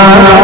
Bye.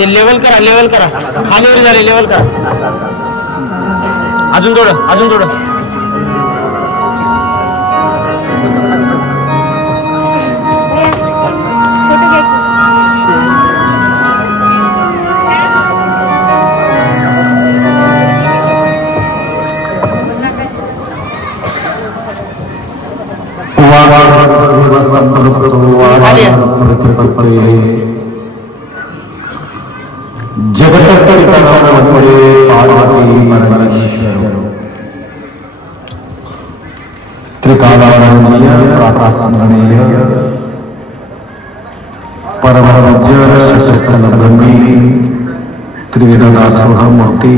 ते level करा खालीवर झाले लेवल करा अजून थोडं त्रिकालारणीय प्रातस्मरणीय परमपूज्य शतस्थल ब्रह्मी त्रिवेददासोह मूर्ती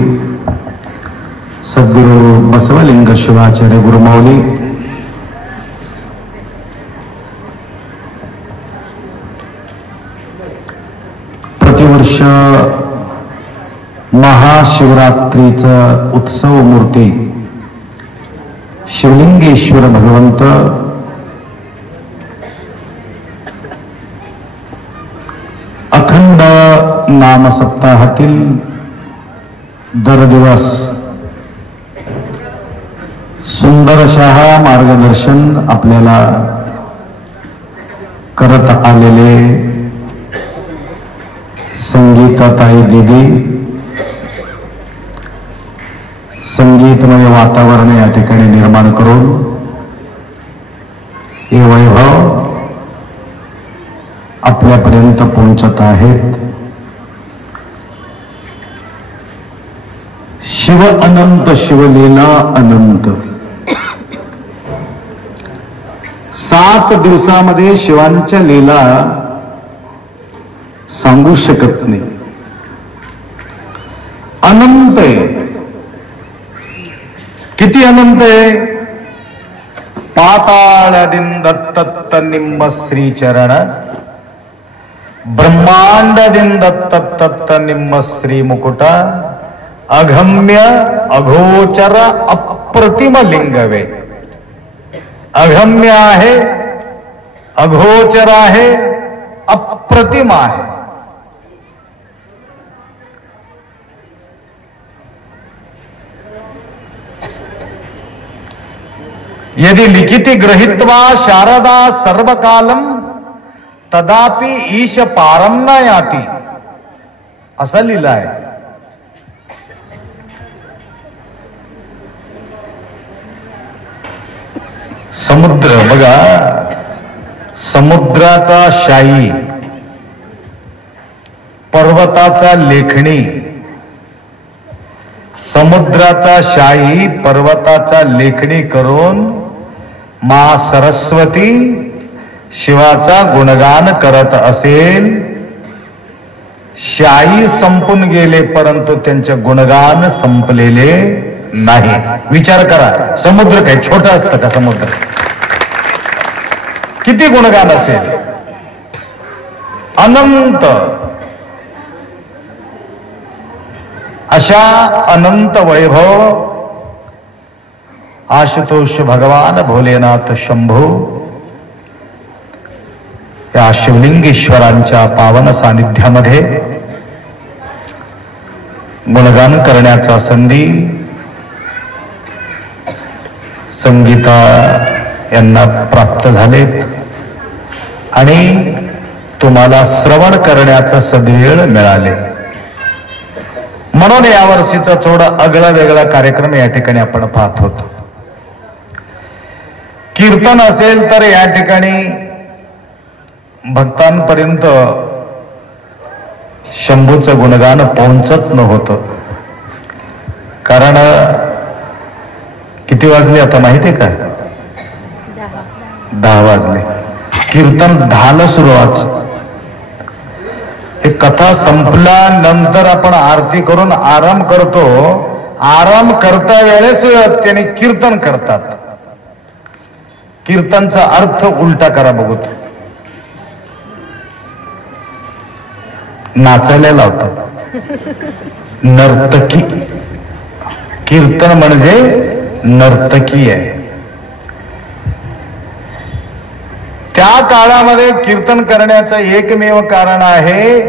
सद्गुरु बसवलिंग शिवाचार्य गुरुमौली प्रतिवर्ष महाशिवरात्रीचा उत्सव मूर्ती शिवलिंगेश्वर भगवंत अखंड नाम सप्ताहातील दर दिवस सुंदरशः मार्गदर्शन आपल्याला करत आलेले संगीताताई दीदी संगीतमय वातावरण या ठिकाणी निर्माण करून हे वैभव आपल्यापर्यंत पोहोचत आहेत. शिव अनंत शिवलीला अनंत 7 दिवसामध्ये शिवांच्या लीला सांगू शकत नाही. अनंत आहे. किती अनंत आहे? पाताळदिंदत्तत्त निम्ब श्रीचरण ब्रह्मांडदिंदत्तत्त निम्ब श्री मुकुट अगम्य अघोचर अप्रतिम लिंगवे. अगम्य आहे, अघोचर आहे, अप्रतिम आहे. यदि लिखिति ग्रहित्वा शारदा सर्वकालम तदापि ईश पारम न याती असं लिहिलं आहे. समुद्र बघा, समुद्राचा शाई, पर्वताचा लेखणी. समुद्राचा शाई पर्वताचा लेखणी करून मा सरस्वती शिवाचा गुणगान करत असेल. शाई संपून गेले परंतु त्यांचे गुणगान संपलेले नाही. विचार करा, समुद्र काय छोटा असतं का? समुद्र किती गुणगान असेल? अनंत. अशा अनंत वैभव आशुतोष भगवान भोलेनाथ शंभू या शिवलिंगेश्वरांच्या पावन सानिध्यामध्ये गुणगान करण्याचा संधी संगीता यांना प्राप्त झालेत आणि तुम्हाला श्रवण करण्याचा सद्वेळ मिळाले. म्हणून या वर्षीचा थोडा आगळा वेगळा कार्यक्रम या ठिकाणी आपण पाहत होतो. कीर्तन असेल तर या ठिकाणी भक्तांपर्यंत शंभूचं गुणगान पोहोचत नव्हतं. कारण किती वाजले आता माहितीये का? 10 वाजले. कीर्तन 10ला सुरुवात. हे कथा संपल्यानंतर आपण आरती करून आराम करतो. आराम करता वेळेस त्याने कीर्तन करतात. कीर्तनचा अर्थ उलटा करा बघूत. नाचायला लावतात. नर्तकी. कीर्तन म्हणजे नर्तकी आहे. त्या काळामध्ये कीर्तन करण्याचं एकमेव कारण आहे,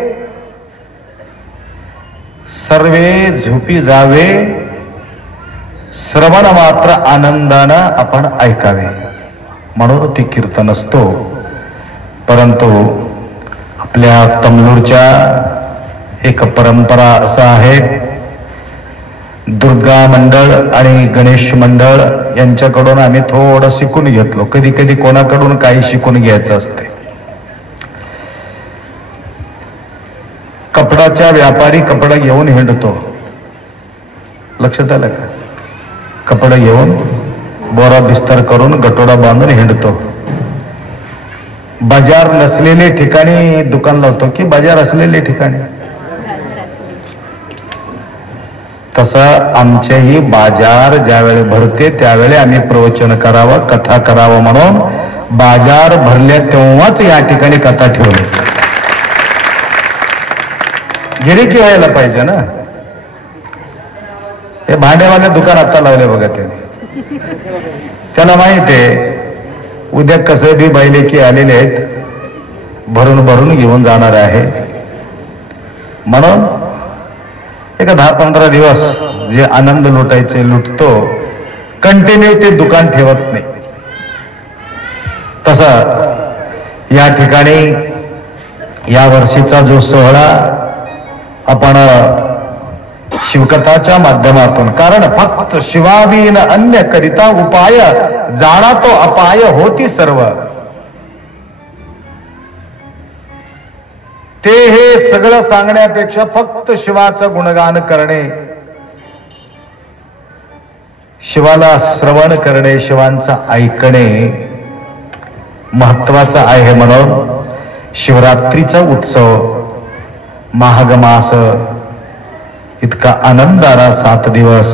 सर्वे झोपी जावे, श्रवण मात्र आनंदानं आपण ऐकावे, म्हणून ते कीर्तन असतो. परंतु आपल्या तमलूरच्या एक परंपरा असा आहे, दुर्गा मंडळ आणि गणेश मंडळ यांच्याकडून आम्ही थोडं शिकून घेतलो. कधी कधी कोणाकडून काही शिकून घ्यायचं असते. कपडाच्या व्यापारी कपडा घेऊन हिंडतो. लक्षात आलं का? कपडा घेऊन बोरा बिस्तर करून गटोडा बांधून हिंडतो. बाजार नसलेले ठिकाणी दुकान लावतो की बाजार असलेले ठिकाणी. तसं आमचेही बाजार ज्यावेळी भरते त्यावेळी आम्ही प्रवचन करावं, कथा करावं म्हणून बाजार भरल्या तेव्हाच या ठिकाणी कथा ठेवली. गिऱ्हाईक व्हायला पाहिजे ना. हे भांडेवाले दुकान आता लावले बघा त्याने. त्याला माहित आहे उद्या कसं बी बैलेकी आलेले आहेत, भरून भरून घेऊन जाणार आहे. म्हणून एक 10-15 दिवस जे आनंद लुटायचे लुटतो. कंटिन्यू ते दुकान ठेवत नाही. तसा या ठिकाणी या वर्षीचा जो सोहळा आपण शिवकथाच्या माध्यमातून, कारण फक्त शिवाबीन अन्य करिता उपाय, जाणा तो अपाय होती सर्व, ते हे सगळं सांगण्यापेक्षा फक्त शिवाचं गुणगान करणे, शिवाला श्रवण करणे, शिवांचं ऐकणे महत्वाचं आहे. म्हणून शिवरात्रीचा उत्सव माघ मास इतका आनंदाला 7 दिवस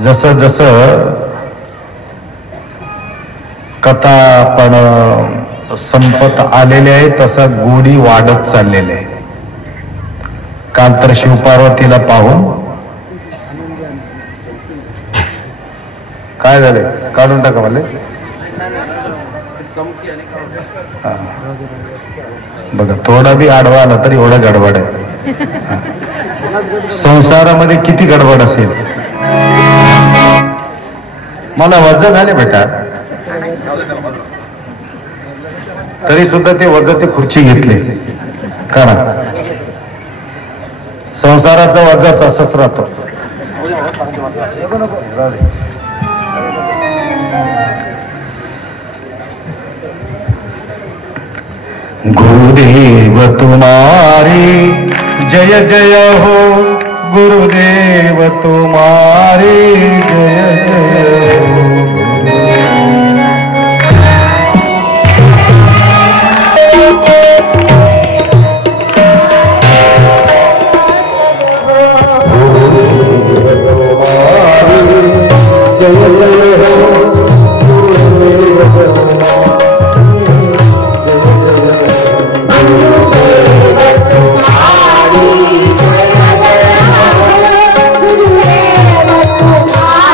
जसं जसं कथा पण संपत आलेले आहे तसं गोडी वाढत चाललेले आहे. काल तर शिवपार्वतीला पाहून काय झाले, काढून टाका मला. बघा थोडा बी आडवा आला तरी एवढं गडबड आहे. संसारामध्ये किती गडबड असेल. मला वज झाले बेटा, तरी सुद्धा ते वज ते खुर्ची घेतले. कारण संसाराचा वजाच असंच राहतो. गुरुदेव तुम्हारी जय जय हो, गुरुदेव तुम्हारी जय जय हो. गुरुदेव तुम्हारी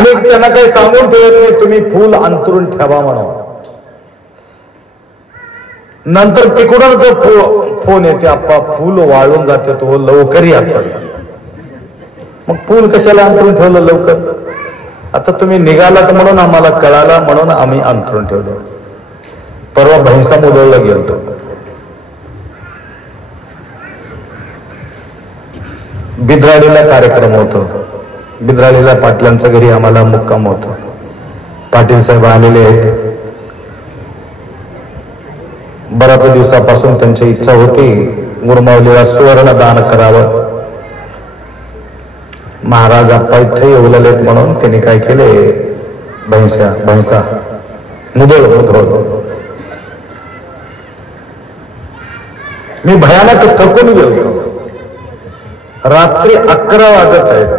आणि त्यांना काही सांगून ठेवत नाही, तुम्ही फूल अंतरून ठेवा म्हणून. नंतर तिकडून जो फोन येते, आप्पा फूल वाळून जाते, तो लवकर या थोडी. मग फूल कशाला अंतरून ठेवलं लवकर? आता तुम्ही निघालात म्हणून आम्हाला कळाला, म्हणून आम्ही अंतरून ठेवलं. परवा भैंसा मुदळला गेलतो. बिद्राळीला कार्यक्रम होतो. बिद्राळीला पाटलांच्या घरी आम्हाला मुक्काम होतो. पाटील साहेब आलेले आहेत. बऱ्याच दिवसापासून त्यांची इच्छा होती गुरुमाऊलीला सुवर्ण दान करावं. महाराज आप्पा इथे येवलेत म्हणून त्यांनी काय केले, भैंसा मुदळ. मी भयानक थकून गेलो. रात्री 11 वाजत आहेत.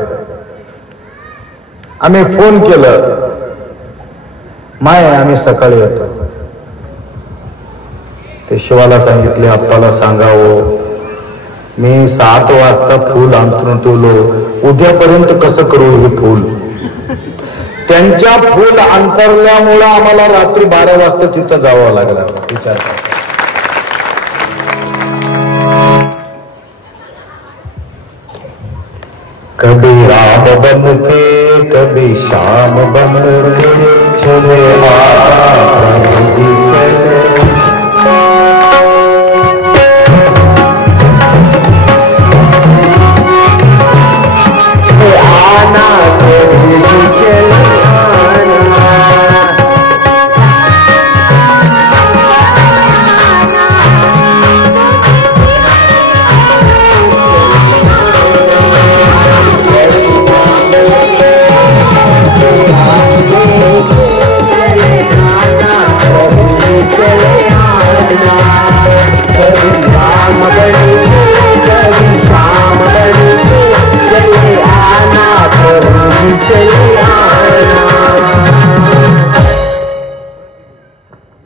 आम्ही फोन केलं, माय आम्ही सकाळी येतो. ते शिवाला सांगितले, आप्पाला सांगावं मी 7 वाजता फूल अंतरून ठेवलो, उद्यापर्यंत कसं करू हे फूल. त्यांच्या फूल अंतरल्यामुळं आम्हाला रात्री 12 वाजता तिथं जावं लागलं. विचार करा. कभी राम बनते कभी श्याम बन चले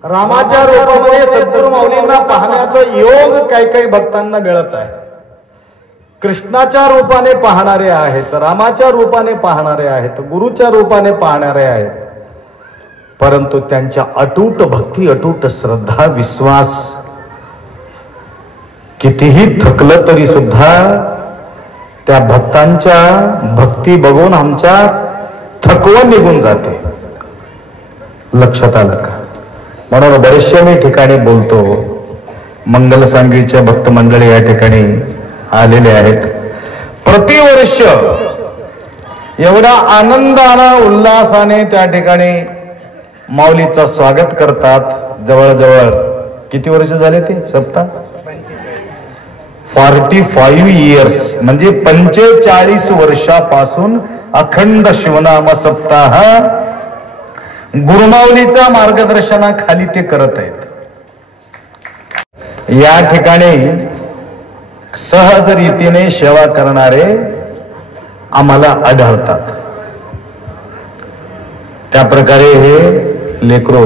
रामाच्या रूपामध्ये सद्गुरु माऊलींना पाहण्याचा योग काही काही भक्तांना मिळत आहे. कृष्णाच्या रूपाने पाहणारे आहेत, रामाच्या रूपाने पाहणारे आहेत, गुरुच्या रूपाने पाहणारे आहेत. परंतु त्यांच्या अटूट भक्ती, अटूट श्रद्धा, विश्वास कितीही थकलं तरी सुद्धा त्या भक्तांच्या भक्ती बघून आमच्या थकवा निघून जाते. लक्षात आलं का? म्हणून बरेचशे मी ठिकाणी बोलतो. मंगल सांगलीच्या भक्त मंडळी या ठिकाणी आलेले आहेत. प्रतिवर्ष एवढा आनंदानं उल्हासाने त्या ठिकाणी माऊलीचं स्वागत करतात. जवळजवळ किती वर्ष झाले ते? 45 इयर्स, म्हणजे 45 वर्षापासून अखंड शिवनाम सप्ताह गुरुमाऊलीच्या मार्गदर्शनाखाली ते करत आहेत. या ठिकाणी सहज रीतीने सेवा करणारे आम्हाला आढळतात. त्या प्रकारे हे लेकरो,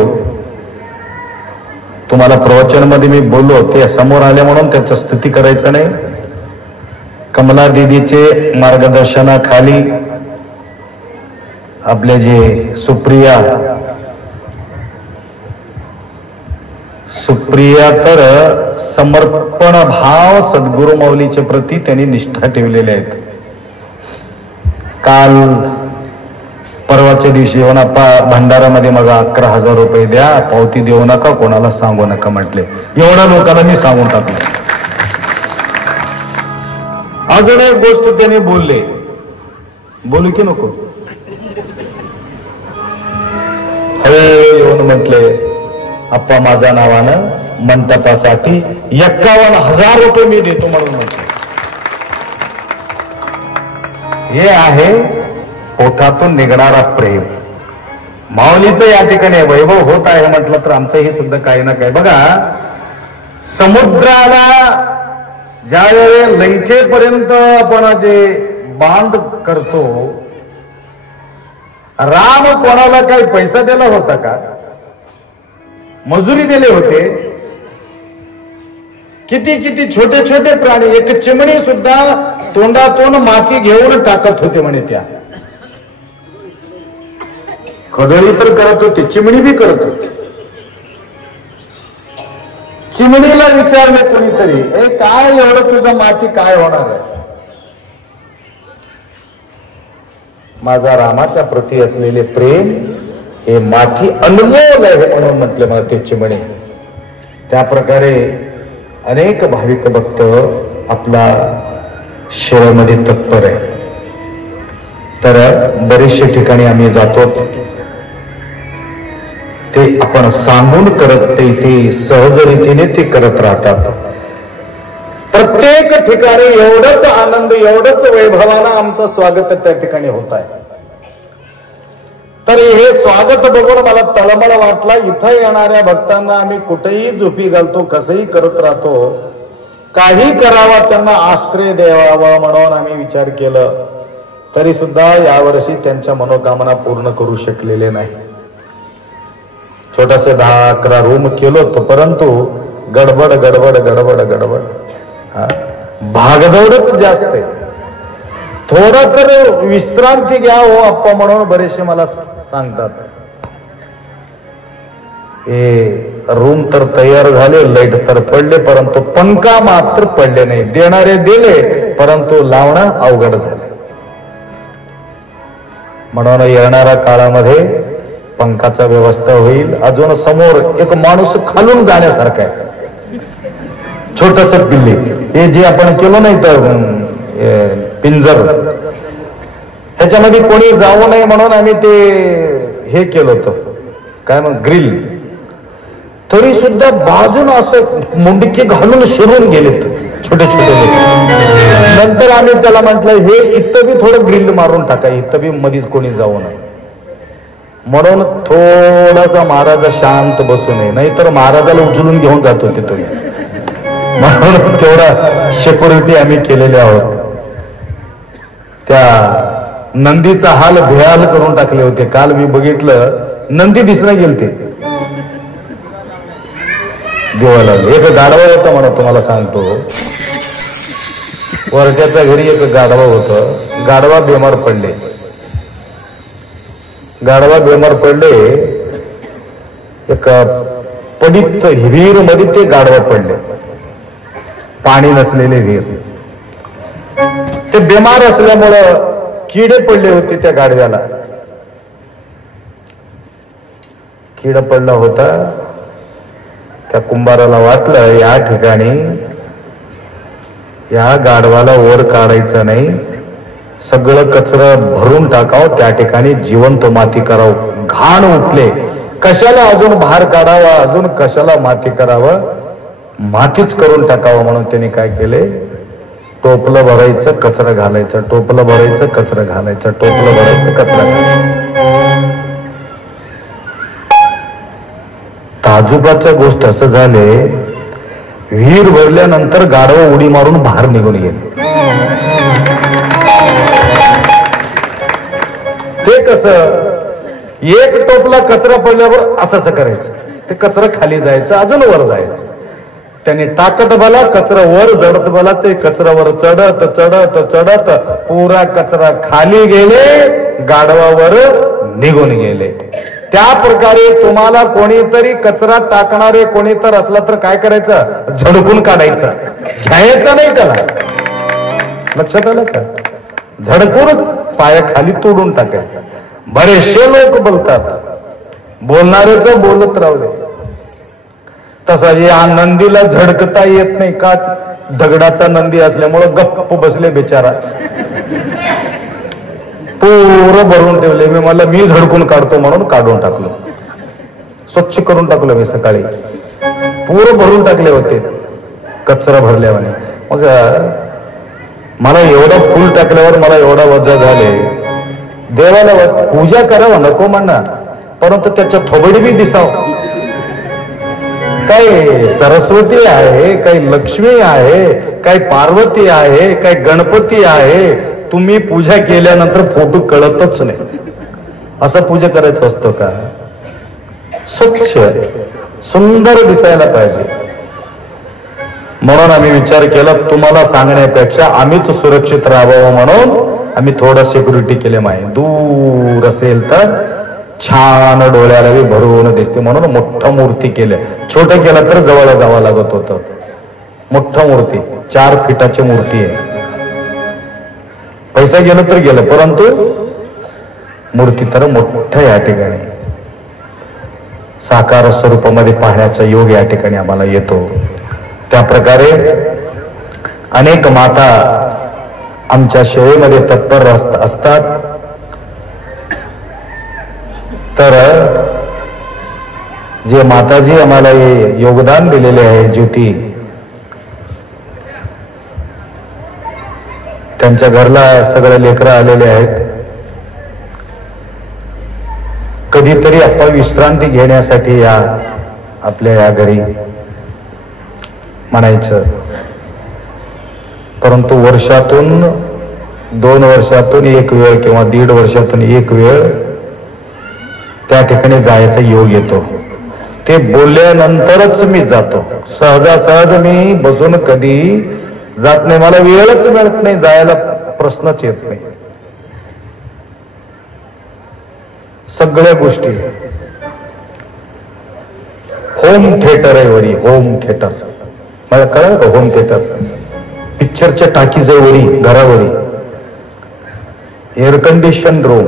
तुम्हाला प्रवचनमध्ये मी बोललो ते समोर आले म्हणून त्याची स्तुती करायचं नाही. कमला दीदीचे मार्गदर्शनाखाली आपले जे सुप्रिया तर समर्पण भाव सद्गुरु माऊलीच्या प्रती त्यांनी निष्ठा ठेवलेले आहेत. काल परवाच्या दिवशी येऊन आपा भंडारामध्ये मग 11,000 रुपये द्या, पावती देऊ नका, कोणाला सांगू नका म्हटले. एवढ्या लोकांना मी सांगून टाकले. अजून एक गोष्ट त्यांनी बोलले, बोलू की नको? येऊन म्हटले, आप्पा माझ्या नावानं मंडपासाठी 51,000 रुपये मी देतो म्हणून म्हटले. हे आहे पोटातून निघणारा प्रेम. माऊलीचं या ठिकाणी वैभव होत आहे म्हटलं तर आमचं हे सुद्धा काही ना काही. बघा, समुद्राला ज्या वेळेस लंकेपर्यंत आपण जे बांध करतो, राम कोणाला काही पैसा दिला होता का? मजुरी दिले होते. किती किती छोटे छोटे प्राणी, एक चिमणी सुद्धा तोंडातून माती घेऊन टाकत होते म्हणे. त्या कडळी तर करत होते, चिमणी बी करत होती. चिमणीला विचारले कोणीतरी, ए काय एवढं तुझं माती काय होणार आहे? माझा रामाच्या प्रती असलेले प्रेम हे माती अनमोल आहे म्हणून म्हटले मला ते चिमणी. त्या प्रकारे अनेक भाविक भक्त आपला सेवेमध्ये तत्पर आहे. तर बरेचशे ठिकाणी आम्ही जातो, ते आपण सांगून करत ते सहजरीतीने ते करत राहतात. प्रत्येक ठिकाणी एवढंच आनंद, एवढंच वैभवानं आमचं स्वागत त्या ठिकाणी होत आहे. तर हे स्वागत बघून मला तळमळ वाटला. इथं येणाऱ्या भक्तांना आम्ही कुठेही झोपी घालतो, कसंही करत राहतो, काही करावा त्यांना आश्रय द्यावा म्हणून आम्ही विचार केलं. तरी सुद्धा यावर्षी त्यांच्या मनोकामना पूर्ण करू शकलेले नाही. छोटासे 10-11 रूम केलो होतो, परंतु गडबड गडबड गडबड गडबड भागदौडच जास्त आहे. थोडा तर विश्रांती घ्या हो आप्पा म्हणून बरेचसे मला सांगतात. हे रूम तर तयार झाले, लाईट तर पडले, परंतु पंखा मात्र पडले नाही. देणारे दिले, परंतु लावणं अवघड झालं. म्हणून येणाऱ्या काळामध्ये पंखाचा व्यवस्था होईल. अजून समोर एक माणूस खालून जाण्यासारखा आहे, छोटस पिल्ली. हे जे आपण केलं नाही तर पिंजर, ह्याच्यामध्ये कोणी जाऊ नये म्हणून आम्ही ते हे केलं होतं, काय मग ग्रिल. तरी सुद्धा बाजून असं मुंडके घालून शिरून गेलेत छोटे छोटे. नंतर आम्ही त्याला म्हटलं, हे इथं बी थोडं ग्रिल मारून टाका, इथं बी मधीच कोणी जाऊ नये म्हणून. थोडासा महाराज शांत बसू नये, नाहीतर महाराजाला उचलून घेऊन जात होते तुम्ही. म्हणून तेवढा सिक्युरिटी आम्ही केलेले आहोत. त्या नंदीचा हाल बेहाल करून टाकले होते. काल मी बघितलं, नंदी दिसणं गेलते देवाला. एक गाढवा होता म्हणा, तुम्हाला सांगतो, वर्षाच्या घरी एक गाढवा होतं. गाढवा बेमार पडले. गाढवा बेमार पडले, एक पडित विहीर मध्ये ते गाढवा पडले, पाणी नसलेले विहीर. ते बेमार असल्यामुळं किडे पडले होते त्या गाढव्याला. किड पडला होता. त्या कुंभाराला वाटलं, या ठिकाणी या गाढवाला वर काढायचं नाही, सगळं कचरं भरून टाकावं, त्या ठिकाणी जिवंत माती करावं. घाण उठले, कशाला अजून बाहेर काढावा, अजून कशाला माती करावं, मातीच करून टाकावं म्हणून त्यांनी काय केले, टोपलं भरायचं कचरा घालायचं, टोपलं भरायचं कचरा घालायचं, टोपलं भरायचं कचरा घालायचं. ताजुबाच्या गोष्ट असं झाले, विहीर भरल्यानंतर गाढव उडी मारून बाहेर निघून गेले. ते कसं, एक टोपला कचरा पडल्यावर असं करायचं, ते कचरा खाली जायचं, अजून वर जायचं. त्याने टाकत भला कचरा वर, जडत भला ते कचऱ्यावर चढत चढत चढत पुरा कचरा खाली गेले, गाढवावर निघून गेले. त्या प्रकारे तुम्हाला कोणीतरी कचरा टाकणारे कोणी तर असला तर काय करायचं, झडकून काढायचं, घ्यायचं नाही त्याला. लक्षात आलं का? झडकून पायाखाली तोडून टाकायचं. बरेचसे लोक बोलतात, बोलणारेच बोलत राहू दे. तसा या नंदीला झडकता येत नाही का, दगडाचा नंदी असल्यामुळं गप्प बसले बिचारा. पूर्ण भरून ठेवले. मी म्हणलं मी झडकून काढतो म्हणून काढून टाकलं, स्वच्छ करून टाकलं मी सकाळी. पूर्ण भरून टाकले होते कचरा भरल्याने. मग मला एवढं फुल टाकल्यावर मला एवढा वजा झाले. देवाला पूजा करावं नको म्हणणार, परंतु त्याच्या थोबडी बी दिसावं. काही सरस्वती आहे, काही लक्ष्मी आहे, काही पार्वती आहे, काही गणपती आहे. तुम्ही पूजा केल्यानंतर फोटो कळतच नाही. असं पूजा करायचं असतं का? स्वच्छ सुंदर दिसायला पाहिजे. म्हणून आम्ही विचार केला, तुम्हाला सांगण्यापेक्षा आम्हीच सुरक्षित राहावं म्हणून आम्ही थोडं सिक्युरिटी केले. माहिती दूर असेल तर छान डोळ्याला बी भरून दिसते म्हणून मोठं मूर्ती केलं. छोटं केलं तर जवळ जावं लागत होतं. मोठं मूर्ती 4 फीटाची मूर्ती आहे. पैसा गेलं तर गेलं, परंतु मूर्ती तर मोठं या ठिकाणी साकार स्वरूपामध्ये पाहण्याचा योग या ठिकाणी आम्हाला येतो. त्या प्रकारे अनेक माता आमच्या सेवेमध्ये तत्पर असतात. तर जे माताजी आम्हाला हे योगदान दिलेले आहे ज्योती, त्यांच्या घरला सगळे लेकरं आलेले आहेत. कधीतरी आपण विश्रांती घेण्यासाठी या आपल्या या घरी म्हणायचं, परंतु वर्षातून 2 वर्षातून एक वेळ किंवा 1.5 वर्षातून एक वेळ त्या ठिकाणी जायचा योग येतो. ते बोलल्यानंतरच मी जातो. सहजासहज मी बसून कधी जात नाही. मला वेळच मिळत नाही जायला, प्रश्नच येत नाही. सगळ्या गोष्टी होम थिएटर आहे वरी, होम थिएटर. मला कळलं का होम थिएटर? पिक्चरच्या टाकीज आहे वरी, घरावरी एअर कंडिशन रूम.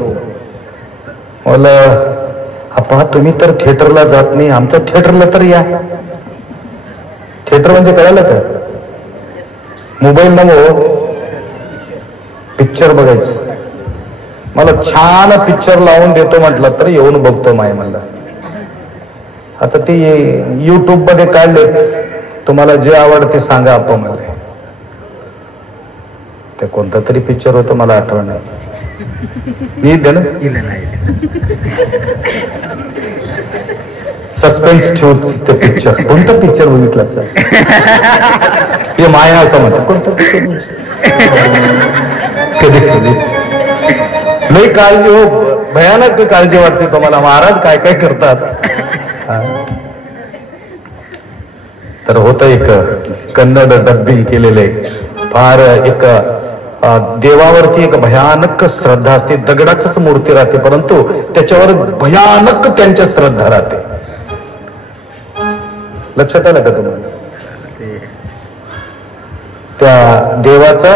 मला आपा तुम्ही तर थिएटरला जात नाही, आमच्या थिएटरला तर या. थिएटर म्हणजे कळालं का? मोबाईल नको, पिक्चर बघायचं. मला छान पिक्चर लावून देतो म्हटलं तर येऊन बघतो माय म्हणला. आता ते युट्यूब मध्ये काढले, तुम्हाला जे आवडते सांगा आपण म्हणले. ते कोणता तरी पिक्चर होतं मला आठवण नाही. सस्पेन्स ठेवत ते पिक्चर. कोणतं पिक्चर बघितलं सर? हे माया असं म्हणतात. कोणतं पिक्चर? कधी लई काळजी हो, भयानक काळजी वाटते तुम्हाला. महाराज काय काय करतात. तर होतं एक कन्नड डब्बिंग केलेले, फार एक देवावरती एक भयानक श्रद्धा असते. दगडाचीच मूर्ती राहते, परंतु त्याच्यावर भयानक त्यांच्या श्रद्धा राहते. लक्षात आलं का तुम्हाला? त्या देवाचा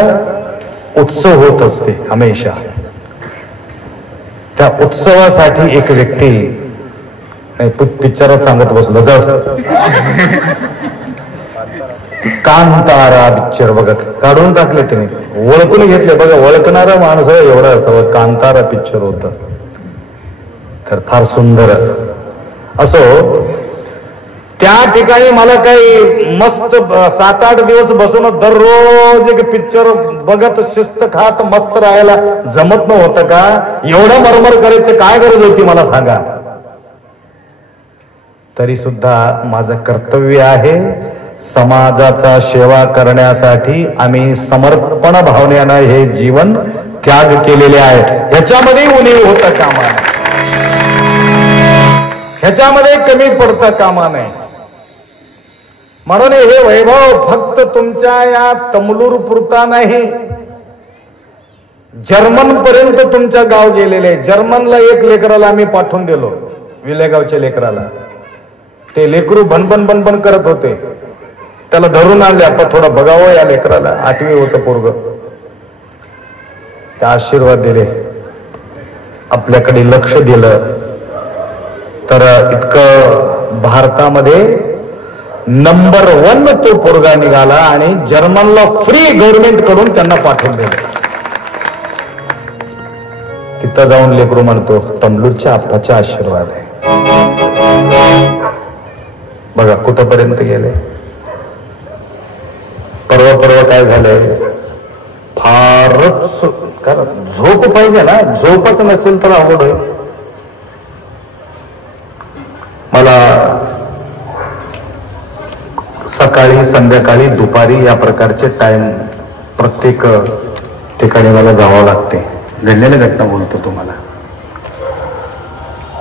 उत्सव होत असते हमेशा. त्या उत्सवासाठी एक व्यक्ती पिक्चरात सांगत बसलो, जा कांतारा पिक्चर बघत काढून टाकले त्याने, ओळखून घेतले. बघा, ओळखणारा माणसं एवढं असावं. कांतारा पिक्चर होत. तर फार सुंदर असो. त्या ठिकाणी मला काही मस्त 7-8 दिवस बसून दररोज एक पिक्चर बघत शिस्त खात मस्त राहायला जमत नव्हतं का? एवढं मरमर करायचं काय गरज होती मला सांगा? तरी सुद्धा माझं कर्तव्य आहे, समाजाचा सेवा करण्यासाठी आम्ही समर्पण भावनेनं हे जीवन त्याग केलेले आहे. ह्याच्यामध्ये उणीव होता कामा नये, ह्याच्यामध्ये कमी पडता कामा नये. म्हणून हे वैभव फक्त तुमच्या या तमलूर पुरता नाही, जर्मन पर्यंत तुमच्या गाव गेलेले. जर्मनला एक लेकराला आम्ही पाठवून दिलो, विलेगावच्या लेकराला. ते लेकरू बनबन बनबन करत होते. त्याला धरून आणले, आपण थोडं बघावं या लेकराला. 8वी होतं पोरग. त्या आशीर्वाद दिले, आपल्याकडे लक्ष दिलं. तर इतकं भारतामध्ये नंबर 1 तो पोरगा निघाला आणि जर्मनला फ्री गव्हर्नमेंट कडून त्यांना पाठवून दिलं. तिथं जाऊन लेकरू म्हणतो, तमलूरच्या आप्पाचा आशीर्वाद आहे. बघा कुठपर्यंत गेले. परवा काय झालंय, फारच कारण झोप पाहिजे ना, झोपच नसेल तर अवघड आहे. मला सकाळी संध्याकाळी दुपारी या प्रकारचे टाइम प्रत्येक ठिकाणी मला जावं लागते. घडलेली घटना बोलतो तुम्हाला.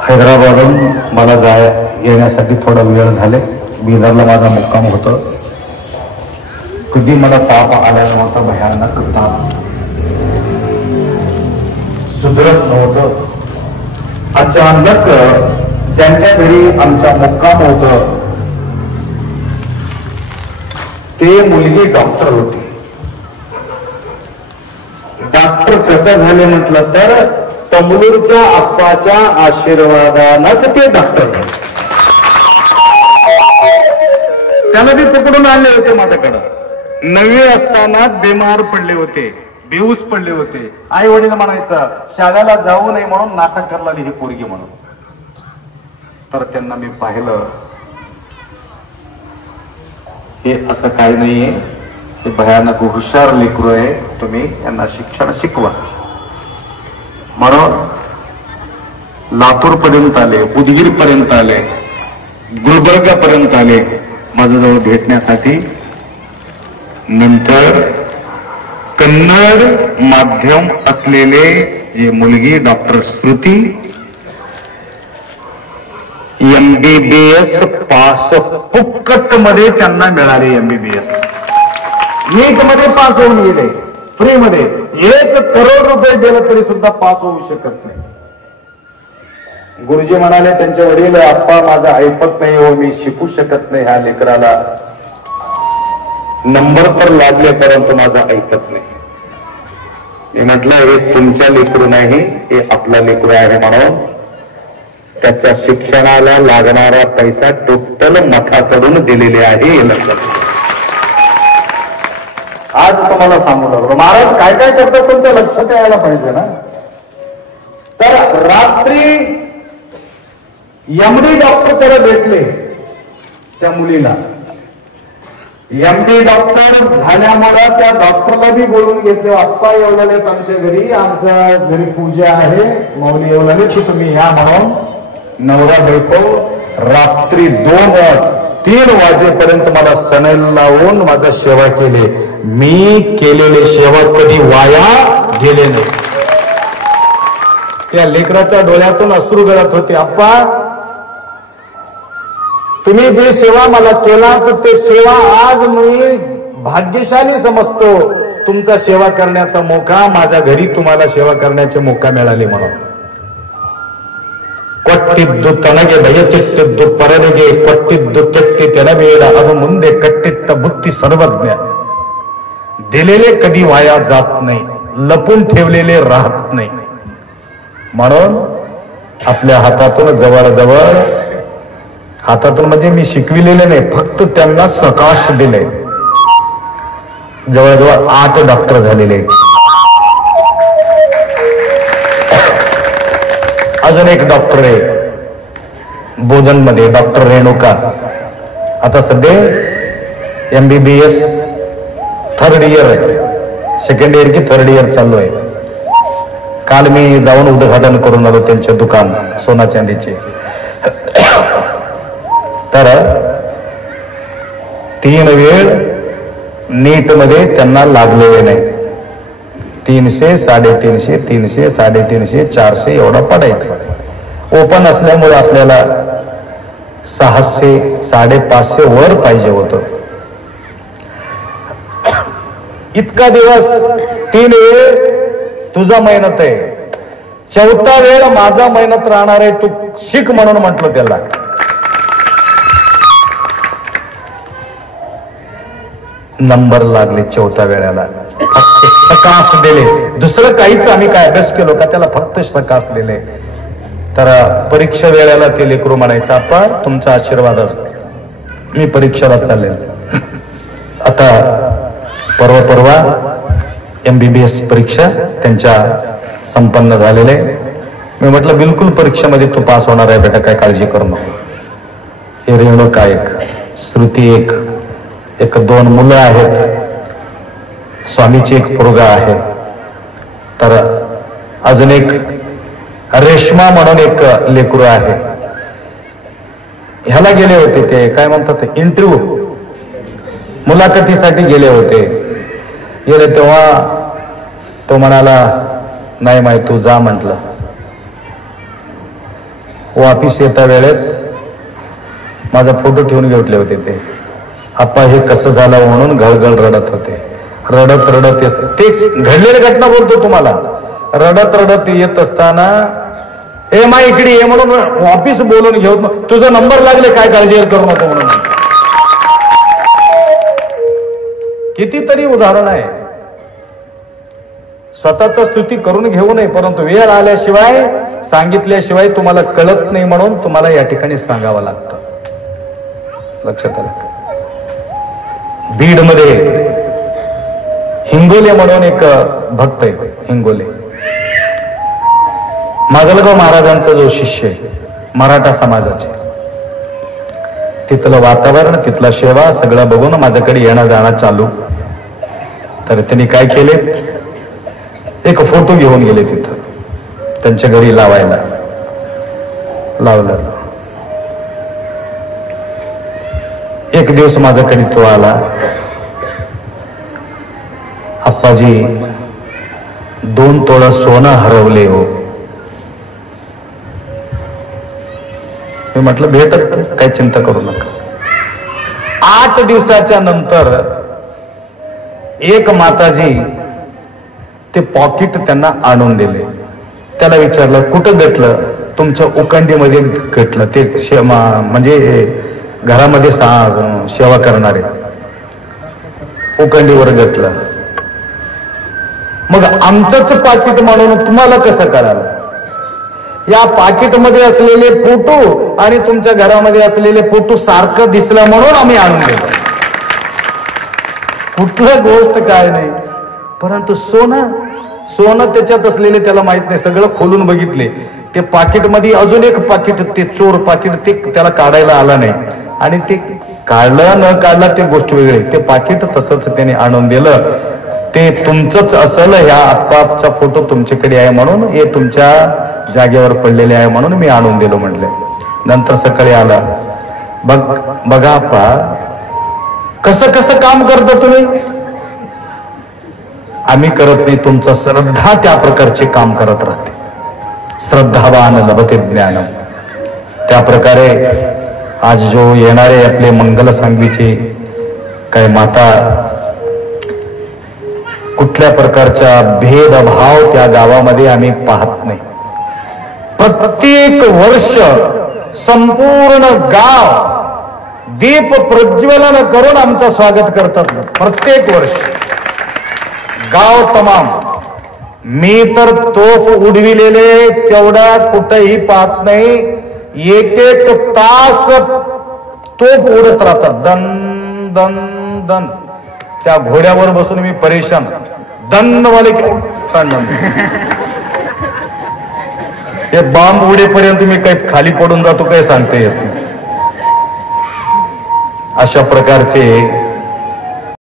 हैदराबादहून मला येण्यासाठी थोडा वेळ झाले. बिदरला माझा मुक्काम होता. कधी मला ताप आला नव्हता, भयानक ताप, सुधरत नव्हतं. अचानक ज्यांच्या घरी आमचा मुक्काम होत ते मुलगी डॉक्टर होती. डॉक्टर कसं झाले म्हटलं तर तमलूरच्या आप्पाच्या आशीर्वादानंच ते डॉक्टर. त्याला ते पकडून आणले होते माझ्याकडं. 9वी असताना बिमार पडले होते, बेऊस पडले होते. आई वडील म्हणायचं शाळेला जाऊ नये म्हणून नाटक करायला ही पोरगी म्हणून. तर त्यांना मी पाहिलं हे असं काही नाहीये, हे भयानक हुशार लेकरू आहे, तुम्ही यांना शिक्षण शिकवा म्हणून लातूर पर्यंत आले, उदगीर पर्यंत आले, गुलबर्गा पर्यंत आले माझ्याजवळ भेटण्यासाठी. नंतर कन्नड माध्यम असलेले जे मुलगी डॉक्टर श्रुती MBBS पास फुक्कट मध्ये त्यांना मिळाले. MBBS नीट मध्ये पास होऊन गेले फ्री मध्ये. 1 करोड रुपये दिलं तरी सुद्धा पास होऊ शकत नाही. गुरुजी म्हणाले त्यांच्या वडील आप्पा माझं ऐकत नाही हो, मी शिकू शकत नाही ह्या लेकराला. नंबर तर लागले परंतु माझं ऐकत नाही. मी म्हटलं हे तुमच्या लेकरू नाही, हे आपला लेकरू आहे म्हणून त्याच्या शिक्षणाला लागणारा पैसा टोटल मठाकडून दिलेले आहे. हे लक्षात. आज तुम्हाला सांगू लागलो महाराज काय काय करतात तुमचं लक्षात यायला पाहिजे ना. तर रात्री MD डॉक्टर त्याला भेटले त्या मुलीला. MD डॉक्टर झाल्यामुळे त्या डॉक्टरला बी बोलून घेतले आप्पा येवलेले आमच्या घरी, आमच्या घरी पूजा आहे, मौली येवलेले की तुम्ही या म्हणून. नवरा बायको रात्री 2-3 वाजेपर्यंत मला सनल लावून माझा सेवा केली. मी केलेले सेवा कधी वाया गेले नाही. त्या लेकराच्या डोळ्यातून अश्रू गळत होते. आप्पा तुम्ही जे सेवा मला केला तर ते सेवा आज मी भाग्यशाली समजतो. तुमचा सेवा करण्याचा मौका माझ्या घरी तुम्हाला सेवा करण्याचे मौका मिळाले म्हणून. ಕೊಟ್ಟಿದ್ದು ತನಗೆ ದಯಚಿಟ್ಟಿದ್ದು ಪರನಿಗೆ ಕೊಟ್ಟಿದ್ದು ಕೆಟ್ಟಿ ತೆನಬೇಡ ಅದು ಮುಂದೆ ಕಟ್ಟಿಟ್ಟ ಬುದ್धी सर्वज्ञ. दिलेले कधी वाया जात नाही, लपून ठेवलेले राहत नाही. म्हणून आपल्या हातातून जवळजवळ हातातून म्हणजे मी शिकविलेले नाही, फक्त त्यांना सकाश दिले. जवळजवळ 8 डॉक्टर झालेले आहेत. अजून एक डॉक्टर आहे बोधन मध्ये, डॉक्टर रेणुका. आता सध्या MBBS 3rd इयर आहे, 2nd इयर की 3rd इयर चालू आहे. काल मी जाऊन उद्घाटन करून आलो त्यांचे दुकान सोना चांदीचे. तर 3 वेळ नीट मध्ये त्यांना लागलेले नाही. 300, 350, 300, 350, 400 एवढा पडायचा. ओपन असल्यामुळे आपल्याला 600, 550 वर पाहिजे होतं. इतका दिवस 3 वेळ तुझा मेहनत आहे, 4था वेळ माझा मेहनत राहणार आहे, तू शिक म्हणून म्हटलं त्याला. नंबर लागले 4थ्या वेळेला. फक्त सकास दिले, दुसरं काहीच आम्ही काय अभ्यास केलो का, त्याला फक्त सकास दिले. तर परीक्षा वेळेला ते लेकरू म्हणायचं आप्पा तुमचा आशीर्वाद मी परीक्षेला चालले. आता परवा MBBS परीक्षा त्यांच्या संपन्न झालेले. मी म्हटलं बिलकुल परीक्षेमध्ये तू पास होणार आहे बेटा, काय काळजी करू नको. हे रेणुका एक, श्रुती एक 2 मुलं आहेत, स्वामीची एक पोरगा आहे. तर अजून एक रेश्मा म्हणून एक लेकरू आहे. ह्याला गेले होते ते काय म्हणतात इंटरव्ह्यू मुलाखतीसाठी गेले होते. गेले तेव्हा तो म्हणाला नाही माहित तू जा म्हटलं. वापिस येता वेळेस माझा फोटो ठेवून घेतले होते ते. आप्पा हे कसं झालं म्हणून गळगळ रडत होते. रडत तेच घडलेली घटना बोलतो तुम्हाला. रडत येत असताना ए मा इकडे ये म्हणून ऑफिस बोलून घेऊ, तुझा नंबर लागले काय काळजी करू नको म्हणून. कितीतरी उदाहरण आहे. स्वतःच स्तुती करून घेऊ नये, परंतु वेळ आल्याशिवाय सांगितल्याशिवाय तुम्हाला कळत नाही म्हणून तुम्हाला या ठिकाणी सांगावं लागतं. लक्षात आलं. बीडमध्ये हिंगोले म्हणून एक भक्त आहे, हिंगोले माजलगाव महाराजांचा जो शिष्य आहे, मराठा समाजाचे. तिथलं वातावरण, तिथला सेवा सगळं बघून माझ्याकडे येणं जाणं चालू. तर त्यांनी काय केले, एक फोटो घेऊन गेले तिथं त्यांच्या घरी लावायला. लावलं. एक दिवस माझ्याकडे तो आला, आप्पाजी 2 तोळा सोनं हरवले हो. मी म्हटलं भेटत, काही चिंता करू नका. 8 दिवसाच्या नंतर एक माताजी ते पॉकेट त्यांना आणून दिले. त्याला विचारलं कुठं भेटलं, तुमच्या उकंडीमध्ये भेटलं. ते म्हणजे घरामध्ये सेवा करणारे उकंडीवर भेटलं. मग आमचंच पाकिट म्हणून तुम्हाला कसं कळालं? या पाकिटमध्ये असलेले फोटो आणि तुमच्या घरामध्ये असलेले फोटो सारखं दिसलं म्हणून आम्ही आणून दिलं. कुठलं गोष्ट काय नाही, परंतु सोनं त्याच्यात असलेले त्याला माहित नाही. सगळं खोलून बघितले. ते पाकिटमध्ये अजून एक पाकिट, ते चोर पाकिट, ते त्याला काढायला आलं नाही. आणि ते काढलं न काढलं ते गोष्ट वेगळी. ते पाकिट तसंच त्याने आणून दिलं. ते तुमचंच असेल, ह्या आप्पाचा फोटो तुमच्याकडे आहे म्हणून, हे तुमच्या जागेवर पडलेले आहे म्हणून मी आणून दिलो म्हणले. नंतर सकाळी आला, बघा आप्पा कसं कसं काम करता तुम्ही. आम्ही करत नाही, तुमचं श्रद्धा त्या प्रकारचे काम करत राहते. श्रद्धावान लभते ज्ञानम. त्या प्रकारे आज जो येणारे आपले मंगल सांगवीचे काय माता, कुठल्या प्रकारचा भेदभाव त्या गावामध्ये आम्ही पाहत नाही. प्रत्येक वर्ष संपूर्ण गाव दीप प्रज्वलन करून आमचं स्वागत करतात. प्रत्येक वर्ष गाव तमाम. मी तर तोफ उडविलेले तेवढा कुठेही पाहत नाही. एक तास तोफ उडत राहतात, दन दन दन. त्या घोड्यावर बसून मी परेशान, दन्नवाले हे बांब उडेपर्यंत मी काही खाली पडून जातो, काय सांगता येत नाही. अशा प्रकारचे